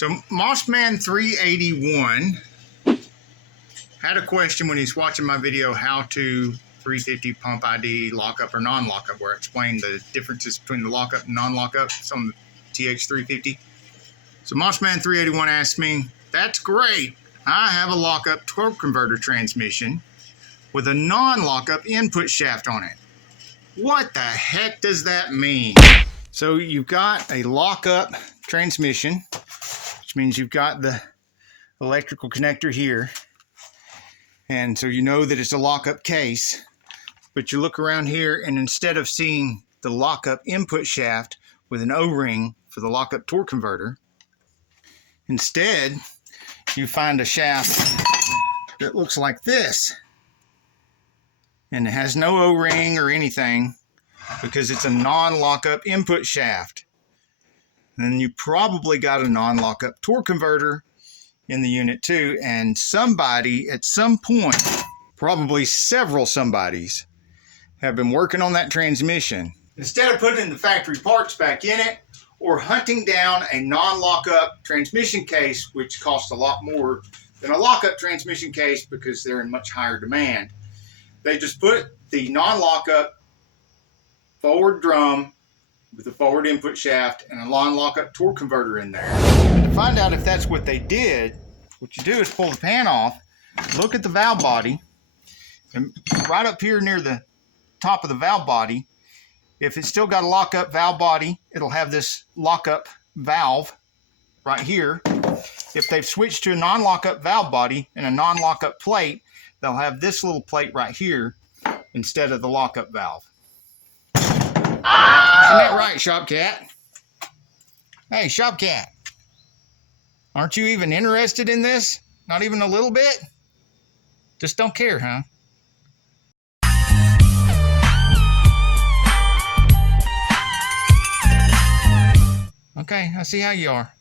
So Mossman 381 had a question when he's watching my video, how to 350 pump ID lockup or non-lockup, where I explained the differences between the lockup and non-lockup on the TH350. So Mossman 381 asked me, that's great. I have a lockup torque converter transmission with a non-lockup input shaft on it. What the heck does that mean? So you've got a lockup transmission, which means you've got the electrical connector here. And so you know that it's a lockup case, but you look around here and instead of seeing the lockup input shaft with an O-ring for the lockup torque converter, instead you find a shaft that looks like this. And it has no O-ring or anything because it's a non-lockup input shaft. And then you probably got a non-lockup torque converter in the unit too, and somebody at some point, probably several somebodies, have been working on that transmission. Instead of putting the factory parts back in it or hunting down a non-lockup transmission case, which costs a lot more than a lockup transmission case because they're in much higher demand, they just put the non-lockup forward drum with the forward input shaft and a non-lockup torque converter in there. To find out if that's what they did, what you do is pull the pan off, look at the valve body, and right up here near the top of the valve body, if it's still got a lockup valve body, it'll have this lockup valve right here. If they've switched to a non-lockup valve body and a non-lockup plate, they'll have this little plate right here instead of the lockup valve. Isn't that right, Shop Cat? Hey, Shop Cat. Aren't you even interested in this? Not even a little bit? Just don't care, huh? Okay, I see how you are.